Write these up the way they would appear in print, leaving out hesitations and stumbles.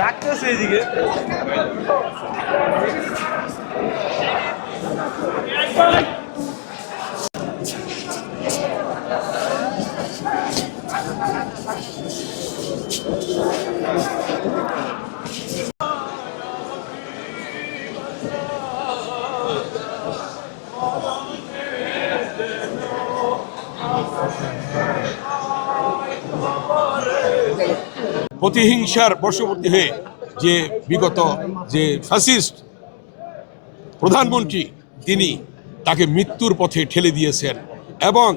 ডাকতেছে এদিকে। প্রতিহিংসার বশবর্তী হয়ে যে বিগত যে ফ্যাসিস্ট প্রধানমন্ত্রী তিনি তাকে মৃত্যুর পথে ঠেলে দিয়েছেন এবং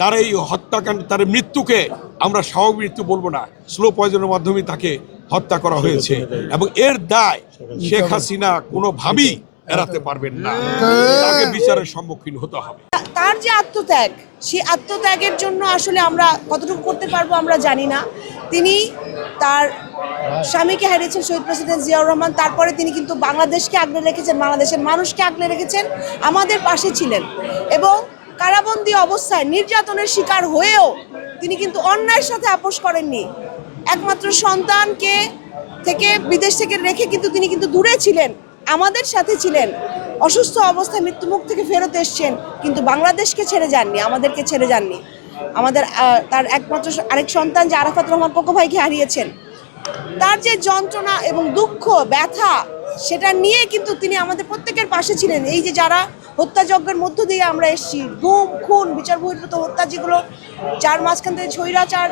তার এই হত্যাকাণ্ড তার মৃত্যুকে আমরা স্বাভাবিক মৃত্যু বলবো না, স্লো পয়জনের মাধ্যমে তাকে হত্যা করা হয়েছে এবং এর দায় শেখ হাসিনা কোনোভাবেই এড়াতে পারবেন না, তাকে বিচারের সম্মুখীন হতে হবে। তার যে আত্মত্যাগ, সেই আত্মত্যাগের জন্য আসলে আমরা কতটুকু করতে পারবো আমরা জানি না। তিনি তার স্বামীকে হারিয়েছেন শহীদ প্রেসিডেন্ট জিয়াউর রহমান, তারপরে তিনি কিন্তু বাংলাদেশকে আগলে রেখেছেন, বাংলাদেশের মানুষকে আগলে রেখেছেন, আমাদের পাশে ছিলেন এবং কারাবন্দী অবস্থায় নির্যাতনের শিকার হয়েও তিনি কিন্তু অন্যায়ের সাথে আপোষ করেননি। একমাত্র সন্তানকে থেকে বিদেশ থেকে রেখে কিন্তু তিনি কিন্তু দূরে ছিলেন, আমাদের সাথে ছিলেন। অসুস্থ অবস্থায় মৃত্যুমুখ থেকে ফেরত এসছেন, কিন্তু বাংলাদেশকে ছেড়ে যাননি, আমাদেরকে ছেড়ে যাননি। আমাদের তার একমাত্র আরেক সন্তান যে আরাফাত রহমান কোকো ভাইকে হারিয়েছেন, তার যে যন্ত্রণা এবং দুঃখ ব্যথা সেটা নিয়ে কিন্তু তিনি আমাদের প্রত্যেকের পাশে ছিলেন। এই যে যারা হত্যাযজ্ঞের মধ্য দিয়ে আমরা এসেছি, গুম খুন বিচার বহির্ভূত হত্যা যেগুলো যার মাঝখান থেকে স্বৈরাচার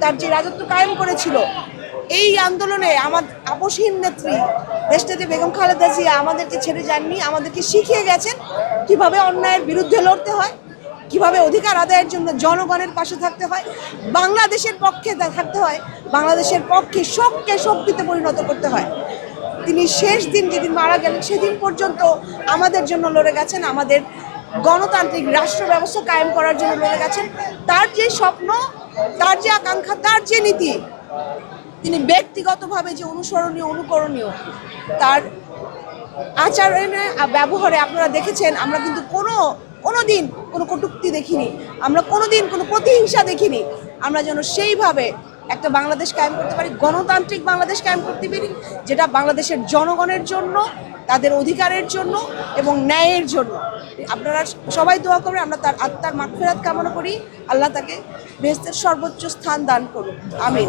তার যে রাজত্ব কায়েম করেছিল, এই আন্দোলনে আমার আপসহীন নেত্রী দেশটাতে বেগম খালেদা জিয়া আমাদেরকে ছেড়ে যাননি, আমাদেরকে শিখিয়ে গেছেন কিভাবে অন্যায়ের বিরুদ্ধে লড়তে হয়, কিভাবে অধিকার আদায়ের জন্য জনগণের পাশে থাকতে হয়, বাংলাদেশের পক্ষে থাকতে হয়, বাংলাদেশের পক্ষে শোককে শক্তিতে পরিণত করতে হয়। তিনি শেষ দিন যেদিন মারা গেলেন সেদিন পর্যন্ত আমাদের জন্য লড়ে গেছেন, আমাদের গণতান্ত্রিক রাষ্ট্র ব্যবস্থা কায়েম করার জন্য লড়ে গেছেন। তার যে স্বপ্ন, তার যে আকাঙ্ক্ষা, তার যে নীতি, তিনি ব্যক্তিগতভাবে যে অনুসরণীয় অনুকরণীয়, তার আচরণে ব্যবহারে আপনারা দেখেছেন আমরা কিন্তু কোনো দিন কোনো কটূক্তি দেখিনি, আমরা কোনো দিন কোনো প্রতিহিংসা দেখিনি। আমরা যেন সেইভাবে একটা বাংলাদেশ কায়েম করতে পারি, গণতান্ত্রিক বাংলাদেশ কায়েম করতে পারি, যেটা বাংলাদেশের জনগণের জন্য, তাদের অধিকারের জন্য এবং ন্যায়ের জন্য। আপনারা সবাই দোয়া করবেন, আমরা তার আত্মার মাগফিরাত কামনা করি, আল্লাহ তাকে বেহেশতের সর্বোচ্চ স্থান দান করুন, আমিন।